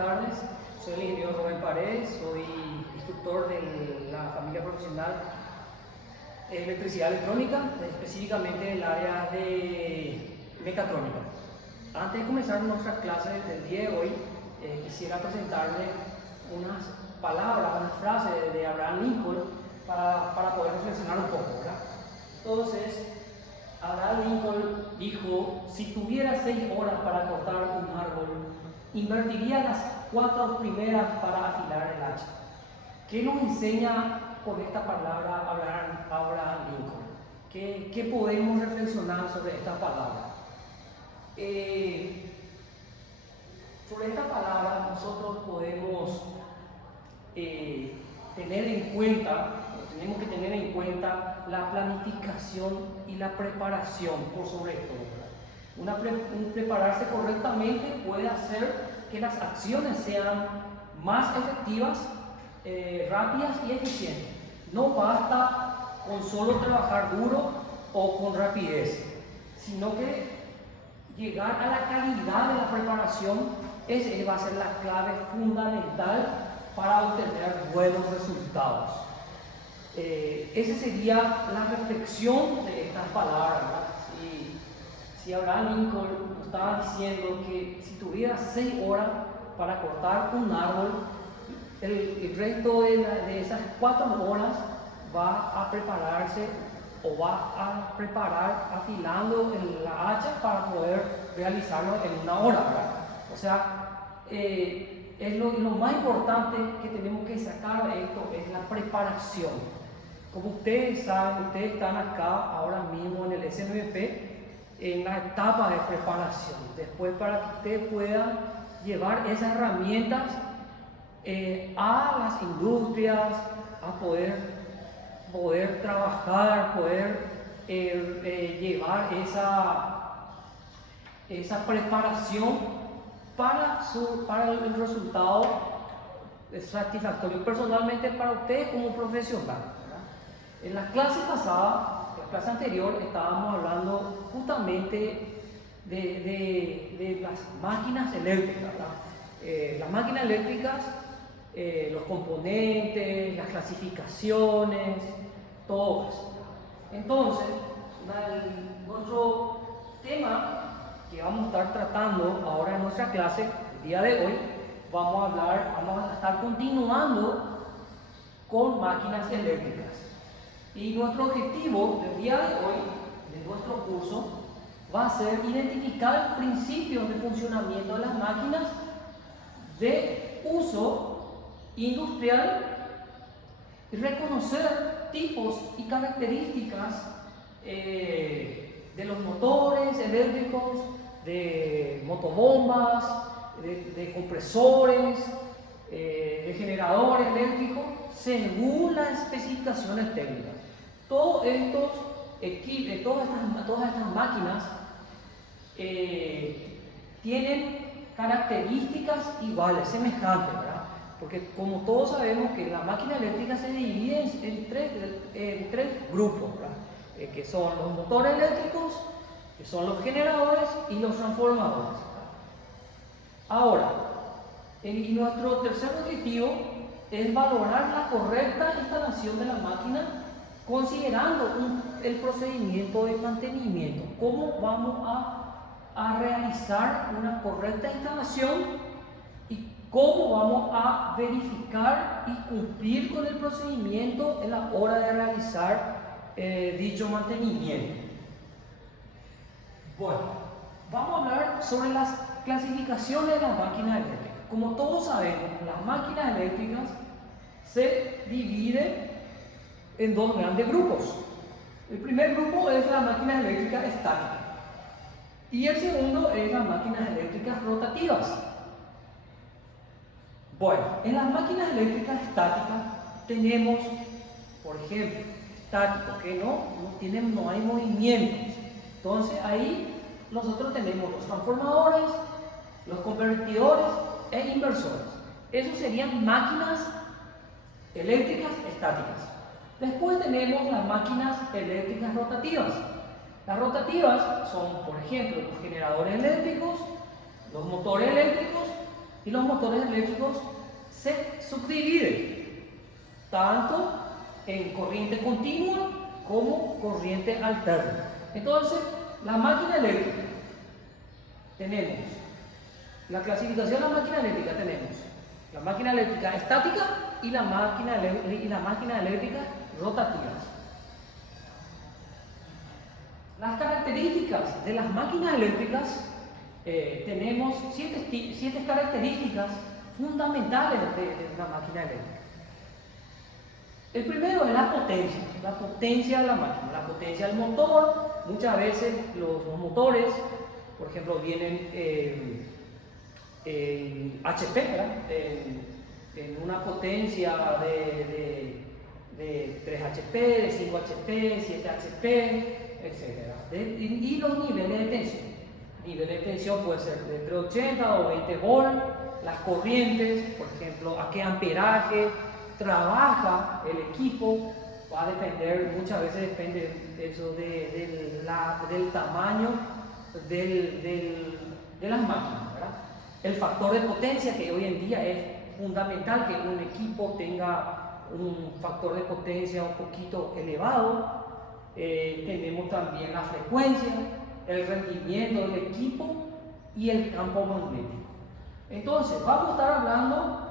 tardes. Soy el ingeniero Rubén Paredes, soy instructor de la familia profesional electricidad electrónica, específicamente del área de mecatrónica. Antes de comenzar nuestra clase del día de hoy, quisiera presentarle unas palabras, unas frases de Abraham Lincoln para poder reflexionar un poco, ¿verdad? Entonces, Abraham Lincoln dijo: si tuviera 6 horas para cortar un árbol, invertiría las 4 primeras para afilar el hacha. ¿Qué nos enseña con esta palabra Abraham Lincoln? ¿Qué podemos reflexionar sobre esta palabra? Sobre esta palabra nosotros podemos tenemos que tener en cuenta la planificación y la preparación por sobre todo. Prepararse correctamente puede hacer que las acciones sean más efectivas, rápidas y eficientes. No basta con solo trabajar duro o con rapidez, sino que llegar a la calidad de la preparación va a ser la clave fundamental para obtener buenos resultados. Esa sería la reflexión de estas palabras, ¿verdad? Si Abraham Lincoln nos estaba diciendo que si tuviera 6 horas para cortar un árbol, el resto de esas 4 horas va a prepararse o va a preparar afilando la hacha para poder realizarlo en 1 hora, ¿verdad? O sea, es lo más importante que tenemos que sacar de esto es la preparación. Como ustedes saben, ustedes están acá ahora mismo en el SNVP en la etapa de preparación. Después, para que ustedes puedan llevar esas herramientas a las industrias, a poder trabajar, poder llevar esa preparación para el resultado satisfactorio personalmente para ustedes como profesional, ¿verdad? En la clase pasada, la clase anterior, estábamos hablando justamente de las máquinas eléctricas, ¿verdad? Las máquinas eléctricas, los componentes, las clasificaciones, todo eso. Entonces, nuestro tema que vamos a estar tratando ahora en nuestra clase, el día de hoy, vamos a estar continuando con máquinas eléctricas. Y nuestro objetivo del día de hoy, de nuestro curso, va a ser identificar principios de funcionamiento de las máquinas de uso industrial y reconocer tipos y características de los motores eléctricos, de motobombas, de compresores, de generadores eléctricos, según las especificaciones técnicas. Todos estos equipos, todas estas máquinas tienen características iguales, semejantes, ¿verdad? Porque como todos sabemos que la máquina eléctrica se divide en tres grupos, ¿verdad? Que son los motores eléctricos, que son los generadores y los transformadores. Ahora, nuestro tercer objetivo es valorar la correcta instalación de la máquina considerando el procedimiento de mantenimiento. ¿Cómo vamos a realizar una correcta instalación y cómo vamos a verificar y cumplir con el procedimiento en la hora de realizar dicho mantenimiento? Bueno, vamos a hablar sobre las clasificaciones de las máquinas eléctricas. Como todos sabemos, las máquinas eléctricas se dividen en 2 grandes grupos. El primer grupo es la máquina eléctrica estática y el segundo es las máquinas eléctricas rotativas. Bueno, en las máquinas eléctricas estáticas tenemos, por ejemplo, estático, que no hay movimientos. Entonces ahí nosotros tenemos los transformadores, los convertidores e inversores. Esos serían máquinas eléctricas estáticas. Después tenemos las máquinas eléctricas rotativas. Las rotativas son, por ejemplo, los generadores eléctricos, los motores eléctricos Y los motores eléctricos se subdividen tanto en corriente continua como corriente alterna. Entonces, la máquina eléctrica, tenemos la clasificación de la máquina eléctrica, tenemos la máquina eléctrica estática y la máquina eléctrica rotativa. Las características de las máquinas eléctricas, tenemos siete características fundamentales de una máquina eléctrica. El primero es la potencia de la máquina, la potencia del motor. Muchas veces los motores, por ejemplo, vienen en HP, ¿verdad? En una potencia de 3 HP, de 5 HP, 7 HP, etc. Y los niveles de tensión. Nivel de tensión puede ser de entre 80 o 20 volt. Las corrientes, por ejemplo, a qué amperaje trabaja el equipo, va a depender, muchas veces depende eso del tamaño de las máquinas, ¿verdad? El factor de potencia, que hoy en día es fundamental que un equipo tenga un factor de potencia un poquito elevado. Tenemos también la frecuencia, el rendimiento del equipo y el campo magnético. Entonces, vamos a estar hablando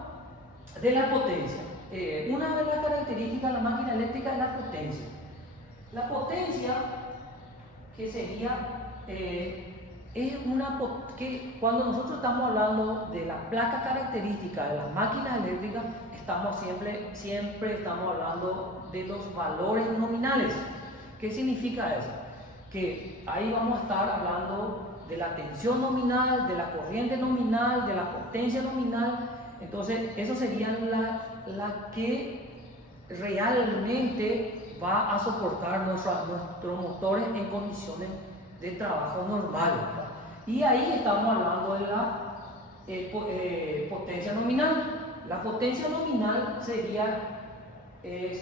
de la potencia. Una de las características de la máquina eléctrica es la potencia. La potencia, que sería, es que cuando nosotros estamos hablando de la placa característica de las máquinas eléctricas, siempre estamos hablando de los valores nominales. ¿Qué significa eso? Que ahí vamos a estar hablando de la tensión nominal, de la corriente nominal, de la potencia nominal. Entonces, eso sería la que realmente va a soportar nuestros motores en condiciones de trabajo normales, ¿verdad? Y ahí estamos hablando de la potencia nominal. La potencia nominal sería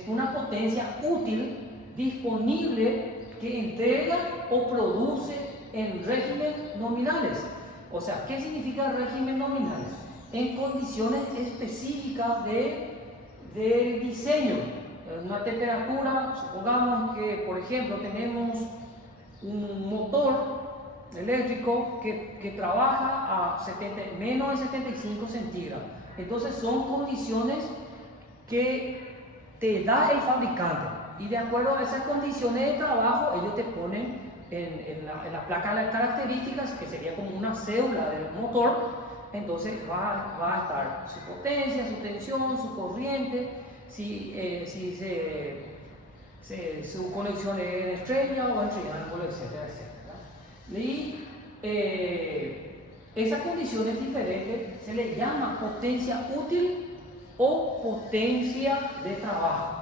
una potencia útil disponible que entrega o produce en régimen nominales. O sea, ¿qué significa régimen nominales? En condiciones específicas del diseño. Una temperatura, supongamos que, por ejemplo, tenemos un motor eléctrico que trabaja a menos de 75 centígrados. Entonces son condiciones que te da el fabricante, y de acuerdo a esas condiciones de trabajo ellos te ponen en la placa de las características, que sería como una cédula del motor. Entonces va a estar su potencia, su tensión, su corriente, su conexión en estrella o en triángulo, etcétera, etcétera. Y esas condiciones diferentes se le llama potencia útil o potencia de trabajo.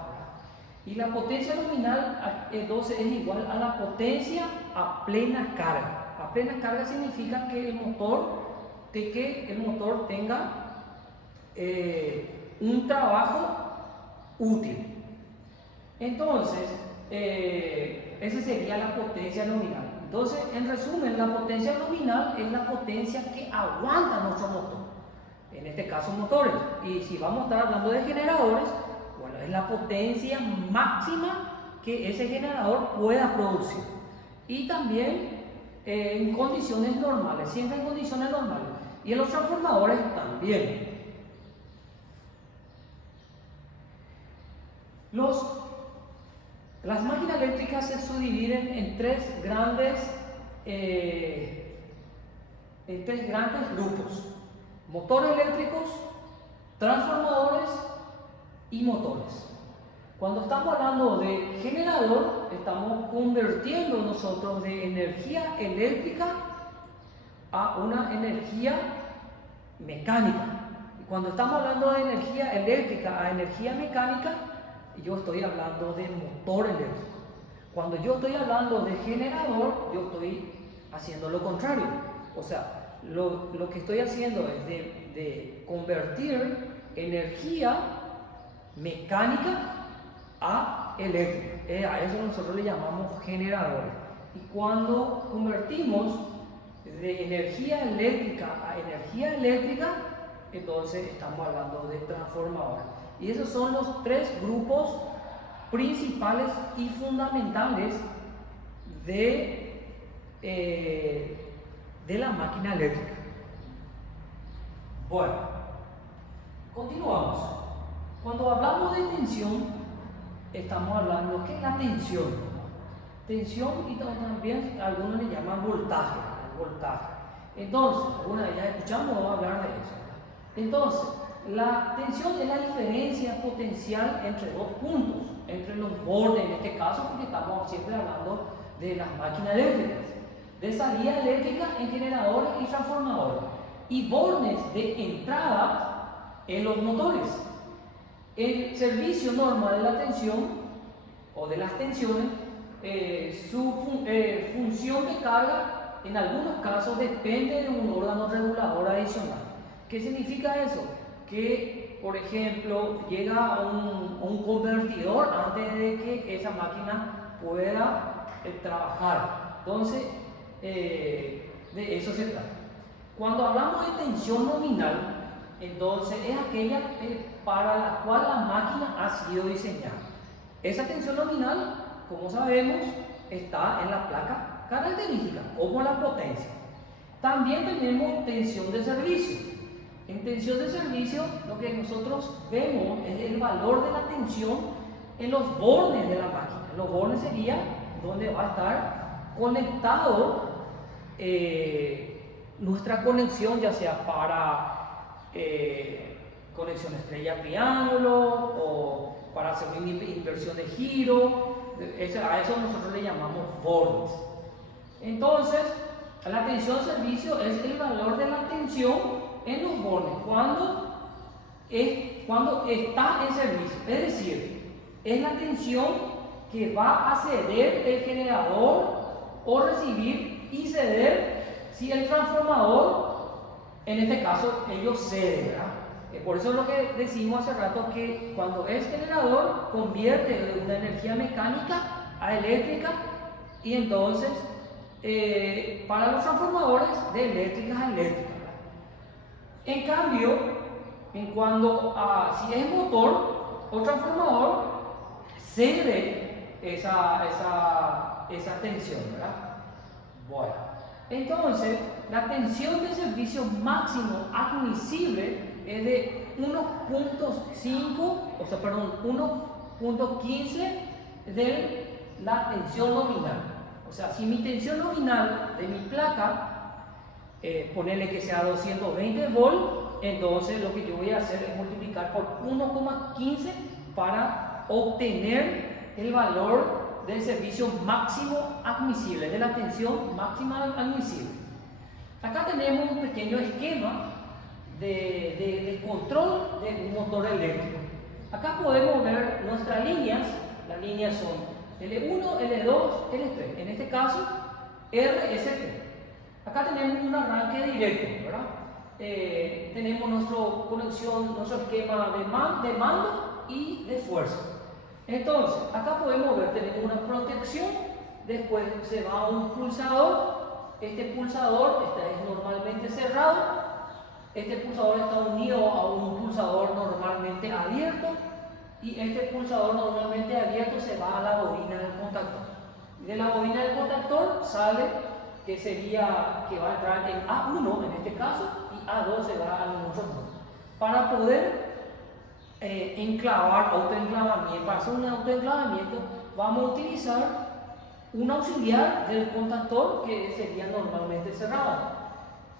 Y la potencia nominal entonces es igual a la potencia a plena carga. A plena carga significa que el motor tenga un trabajo útil. Entonces, esa sería la potencia nominal. Entonces, en resumen, la potencia nominal es la potencia que aguanta nuestro motor. En este caso, motores. Y si vamos a estar hablando de generadores, bueno, es la potencia máxima que ese generador pueda producir. Y también en condiciones normales, siempre en condiciones normales. Y en los transformadores también. Las máquinas eléctricas se subdividen en tres grandes grupos: motores eléctricos, transformadores y motores. Cuando estamos hablando de generador, estamos convirtiendo nosotros de energía eléctrica a una energía mecánica. Y cuando estamos hablando de energía eléctrica a energía mecánica, yo estoy hablando de motor eléctrico. Cuando yo estoy hablando de generador, yo estoy haciendo lo contrario. O sea, lo que estoy haciendo es de convertir energía mecánica a eléctrica. A eso nosotros le llamamos generadores. Y cuando convertimos de energía eléctrica a energía eléctrica, entonces estamos hablando de transformadores. Y esos son los tres grupos principales y fundamentales de la máquina eléctrica. Bueno, continuamos. Cuando hablamos de tensión, estamos hablando, ¿qué es la tensión? Tensión, y también algunos le llaman voltaje. Entonces, alguna vez ya escuchamos, vamos a hablar de eso. Entonces, la tensión es la diferencia potencial entre dos puntos, entre los bordes, en este caso, porque estamos siempre hablando de las máquinas eléctricas, de salida eléctrica en generadores y transformadores, y bordes de entrada en los motores. El servicio normal de la tensión o de las tensiones, su función de carga en algunos casos depende de un órgano regulador adicional. ¿Qué significa eso? Que, por ejemplo, llega un convertidor antes de que esa máquina pueda trabajar. Entonces, de eso se trata. Cuando hablamos de tensión nominal, entonces es aquella para la cual la máquina ha sido diseñada. Esa tensión nominal, como sabemos, está en la placa característica, como la potencia. También tenemos tensión de servicio. En tensión de servicio, lo que nosotros vemos es el valor de la tensión en los bornes de la máquina. Los bornes sería donde va a estar conectado nuestra conexión, ya sea para conexión estrella-triángulo o para hacer una inversión de giro. A eso nosotros le llamamos bornes. Entonces, la tensión de servicio es el valor de la tensión en los bornes cuando está en servicio, es decir, es la tensión que va a ceder el generador o recibir y ceder si el transformador, en este caso, ellos ceden, ¿verdad? Por eso es lo que decimos hace rato, que cuando es generador convierte de una energía mecánica a eléctrica, y entonces para los transformadores de eléctricas a eléctricas. En cambio, en cuanto a si es motor o transformador, cede esa tensión, ¿verdad? Bueno, entonces la tensión de servicio máximo admisible es de 1.15 de la tensión nominal. O sea, si mi tensión nominal de mi placa, ponerle que sea 220 volt, entonces lo que yo voy a hacer es multiplicar por 1,15 para obtener el valor del servicio máximo admisible, de la tensión máxima admisible. Acá tenemos un pequeño esquema de control de un motor eléctrico. Acá podemos ver nuestras líneas. Las líneas son L1, L2, L3. En este caso, RST. Acá tenemos un arranque directo, ¿verdad? Tenemos nuestra conexión, nuestro esquema de mando y de fuerza. Entonces, acá podemos ver, tenemos una protección, después se va a un pulsador. Este pulsador es normalmente cerrado. Este pulsador está unido a un pulsador normalmente abierto, y este pulsador normalmente abierto se va a la bobina del contactor. Y de la bobina del contactor sale que va a entrar en A1 en este caso, y A2 se va a los otros dos. Para poder autoenclavamiento, para hacer un autoenclavamiento, vamos a utilizar un auxiliar del contactor que sería normalmente cerrado.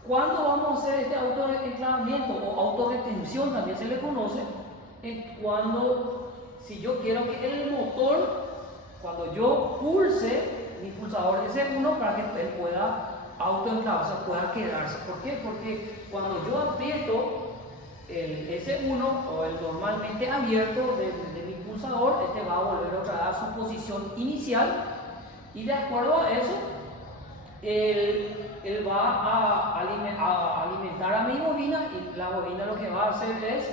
¿Cuándo vamos a hacer este autoenclavamiento o autorretención? También se le conoce. Si yo quiero que el motor, cuando yo pulse mi pulsador S1 para que él pueda autoenclavarse, pueda quedarse. ¿Por qué? Porque cuando yo aprieto el S1 o el normalmente abierto de mi pulsador, este va a volver otra vez a su posición inicial, y de acuerdo a eso, él va a alimentar a mi bobina, y la bobina lo que va a hacer es,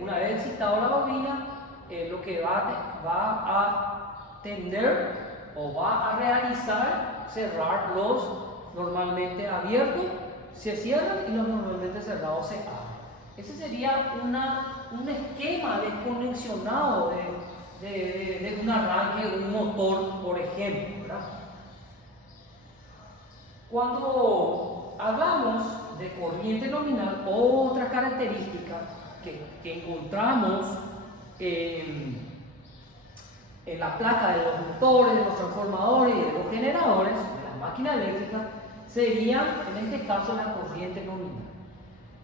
una vez excitado la bobina, lo que va a tender o va a realizar, cerrar los normalmente abiertos, se cierran, y los normalmente cerrados se abren. Ese sería un esquema desconexionado de un arranque de un motor, por ejemplo, ¿verdad? Cuando hablamos de corriente nominal, otra característica que encontramos en la placa de los motores, de los transformadores y de los generadores, de las máquinas eléctricas, sería en este caso la corriente nominal.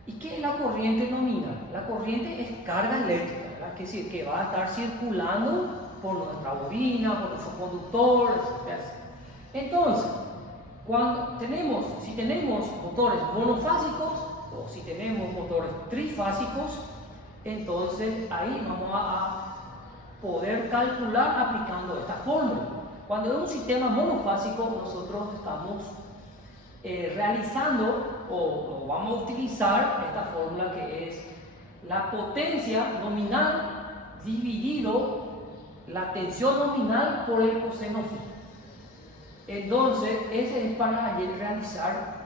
¿Y qué es la corriente nominal? La corriente es carga eléctrica, ¿verdad? Que es decir, que va a estar circulando por nuestra bobina, por nuestros conductores, etc. Entonces, si tenemos motores monofásicos o si tenemos motores trifásicos, entonces ahí vamos a poder calcular aplicando esta fórmula. Cuando es un sistema monofásico, nosotros estamos realizando o vamos a utilizar esta fórmula que es la potencia nominal dividido la tensión nominal por el coseno phi. Entonces, ese es para realizar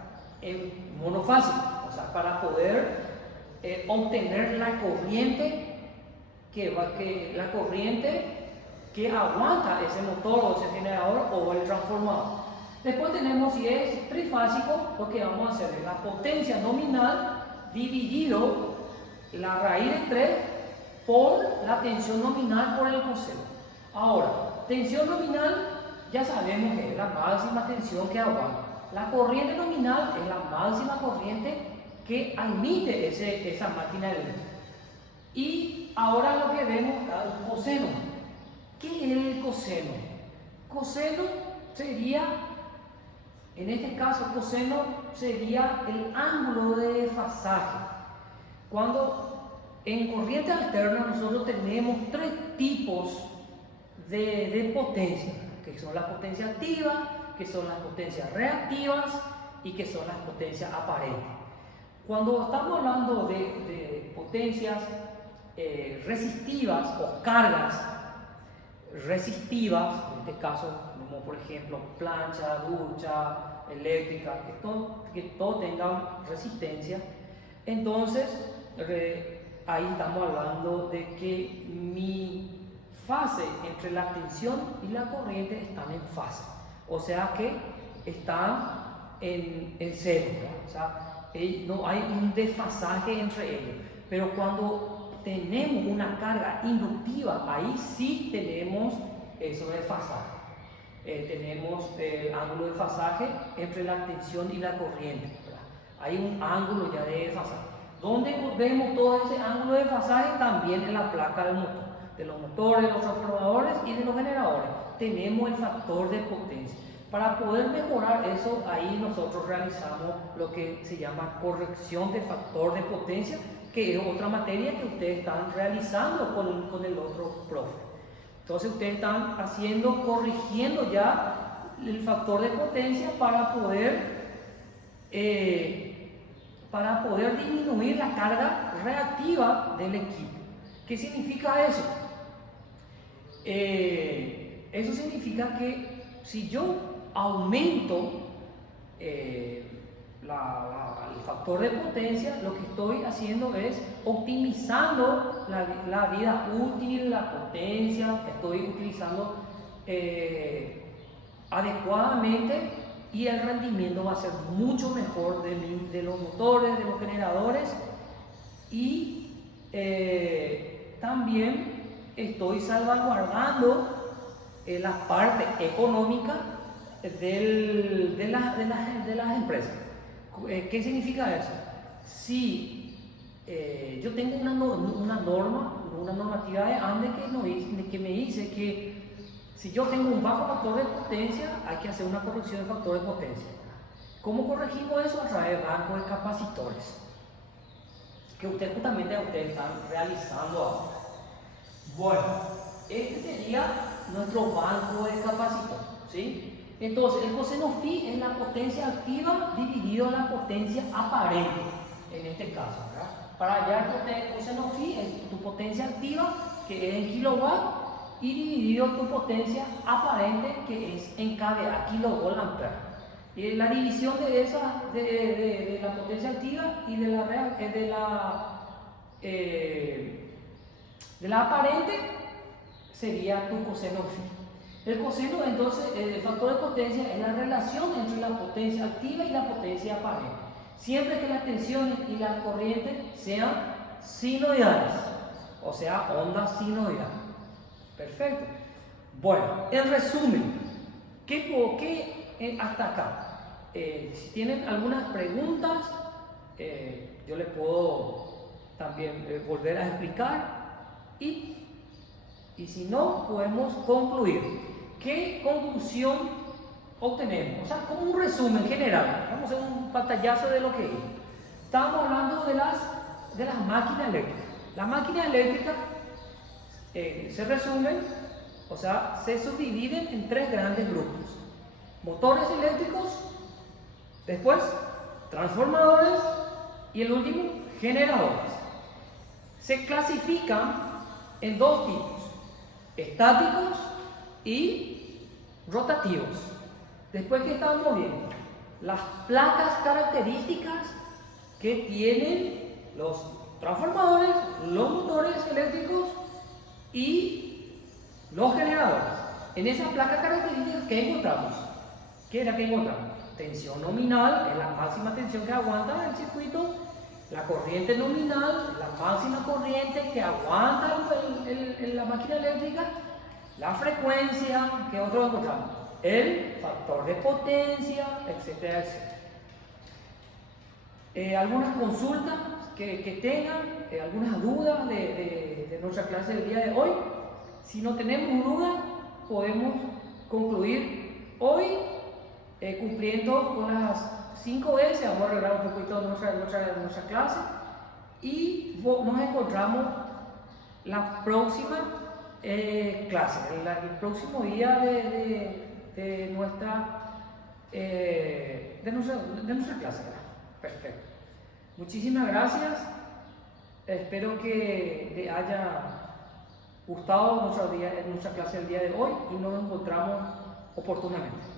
el monofásico, o sea, para poder obtener la corriente que aguanta ese motor o ese generador o el transformador. Después tenemos, si es trifásico, lo que vamos a hacer es la potencia nominal dividido la raíz de 3 por la tensión nominal por el coseno. Ahora, tensión nominal ya sabemos que es la máxima tensión que aguanta. La corriente nominal es la máxima corriente que admite esa máquina eléctrica. Y ahora lo que vemos es el coseno. ¿Qué es el coseno? Coseno sería, en este caso, coseno sería el ángulo de desfasaje. Cuando en corriente alterna nosotros tenemos 3 tipos de potencia, que son las potencias activas, que son las potencias reactivas y que son las potencias aparentes. Cuando estamos hablando de potencias resistivas o cargas resistivas, en este caso, como por ejemplo plancha, ducha, eléctrica, que todo tengan resistencia, entonces ahí estamos hablando de que mi fase entre la tensión y la corriente están en fase, o sea que están en cero, ¿verdad? O sea, no hay un desfasaje entre ellos. Pero cuando tenemos una carga inductiva, ahí sí tenemos eso de desfasaje. Tenemos el ángulo de desfasaje entre la tensión y la corriente, ¿verdad? Hay un ángulo ya de desfasaje. ¿Dónde vemos todo ese ángulo de desfasaje? También en la placa del motor, de los motores, de los transformadores y de los generadores. Tenemos el factor de potencia. Para poder mejorar eso, ahí nosotros realizamos lo que se llama corrección de factor de potencia, que es otra materia que ustedes están realizando con el otro profe. Entonces ustedes están corrigiendo ya el factor de potencia para poder disminuir la carga reactiva del equipo. ¿Qué significa eso? Eso significa que si yo aumento el factor de potencia, lo que estoy haciendo es optimizando la vida útil, la potencia, estoy utilizando adecuadamente y el rendimiento va a ser mucho mejor de los motores, de los generadores y también estoy salvaguardando la parte económica de las empresas. ¿Qué significa eso? Si yo tengo una normativa de ANDE que me dice que si yo tengo un bajo factor de potencia, hay que hacer una corrección de factor de potencia. ¿Cómo corregimos eso? A través de bancos de capacitores, que ustedes están realizando ahora. Bueno, este sería nuestro banco de capacitores, ¿sí? Entonces, el coseno phi es la potencia activa dividido la potencia aparente, en este caso, ¿verdad? Para hallar el coseno phi es tu potencia activa, que es en kilowatt, y dividido tu potencia aparente, que es en kVA, kilovolt ampere. Y la división de la potencia activa y de de la aparente sería tu coseno phi. El coseno, entonces, el factor de potencia es la relación entre la potencia activa y la potencia aparente. Siempre que las tensiones y las corrientes sean sinoidales, o sea, ondas sinoidales. Perfecto. Bueno, en resumen, ¿qué hasta acá? Si tienen algunas preguntas, yo les puedo también volver a explicar y si no, podemos concluir. ¿Qué conclusión obtenemos? O sea, como un resumen general, vamos a hacer un pantallazo de lo que es. Estamos hablando de las máquinas eléctricas. Las máquinas eléctricas se resumen, o sea, se subdividen en 3 grandes grupos: motores eléctricos, después transformadores y el último, generadores. Se clasifican en 2 tipos: estáticos y rotativos. Después, que estamos viendo las placas características que tienen los transformadores, los motores eléctricos y los generadores. En esa placa característica, ¿qué encontramos? ¿Qué es la que encontramos? Tensión nominal, es la máxima tensión que aguanta el circuito. La corriente nominal, la máxima corriente que aguanta la máquina eléctrica. La frecuencia, ¿qué otro encontramos? El factor de potencia, etcétera, etcétera. Algunas consultas que tengan, algunas dudas de nuestra clase del día de hoy. Si no tenemos dudas, podemos concluir hoy cumpliendo con las 5S. Vamos a arreglar un poquito nuestra clase y nos encontramos la próxima clase, el próximo día de nuestra clase. Perfecto. Muchísimas gracias. Espero que les haya gustado nuestra clase del día de hoy y nos encontramos oportunamente.